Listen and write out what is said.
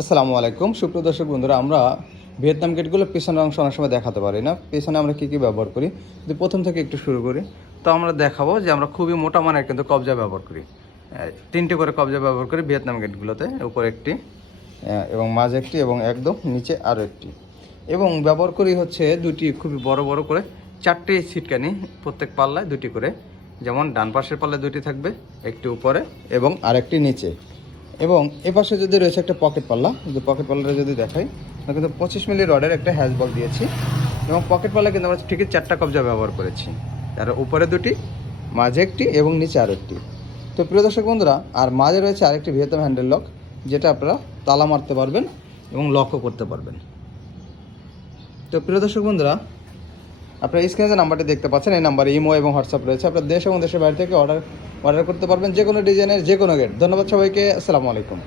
আসসালামু আলাইকুম সুপ্রিয় দর্শক বন্ধুরা, আমরা ভিয়েতনাম গেটগুলো পেছনের অংশ অনেক সময় দেখাতে পারি না। পেছনে আমরা কী কী ব্যবহার করি, যদি প্রথম থেকে একটু শুরু করি তো আমরা দেখাবো যে আমরা খুবই মোটা মানের কিন্তু কবজা ব্যবহার করি। তিনটে করে কবজা ব্যবহার করি ভিয়েতনাম গেটগুলোতে, উপরে একটি এবং মাঝে একটি এবং একদম নিচে আরও একটি, এবং ব্যবহার করি হচ্ছে দুটি খুবই বড় বড় করে চারটে ছিটকানি, প্রত্যেক পাল্লায় দুটি করে। যেমন ডান পাশের পাল্লায় দুটি থাকবে, একটি উপরে এবং আরেকটি নিচে। এবং এপাশে যদি রয়েছে একটা পকেট পাল্লা, যদি পকেট পাল্লাটা যদি দেখাই, আমরা কিন্তু 25 মিলি রডের একটা হ্যাজবল দিয়েছি এবং পকেট পাল্লা কিন্তু আমরা ঠিকই চারটা কবজা ব্যবহার করেছি, আর উপরে দুটি, মাঝে একটি এবং নিচে আরও একটি। তো প্রিয় দর্শক বন্ধুরা, আর মাঝে রয়েছে আরেকটি ভিয়েতনাম হ্যান্ডেল লক, যেটা আপনারা তালা মারতে পারবেন এবং লকও করতে পারবেন। তো প্রিয় দর্শক বন্ধুরা, আপনারা স্ক্রিনে যে নাম্বারটি দেখতে পাচ্ছেন, এই নাম্বারে ইমো এবং হোয়াটসঅ্যাপ রয়েছে। আপনার দেশ এবং দেশের বাইরে থেকে অর্ডার করতে পারবেন যে কোনো ডিজাইনের যে কোনো গেট। ধন্যবাদ সবাইকে, আসসালামু আলাইকুম।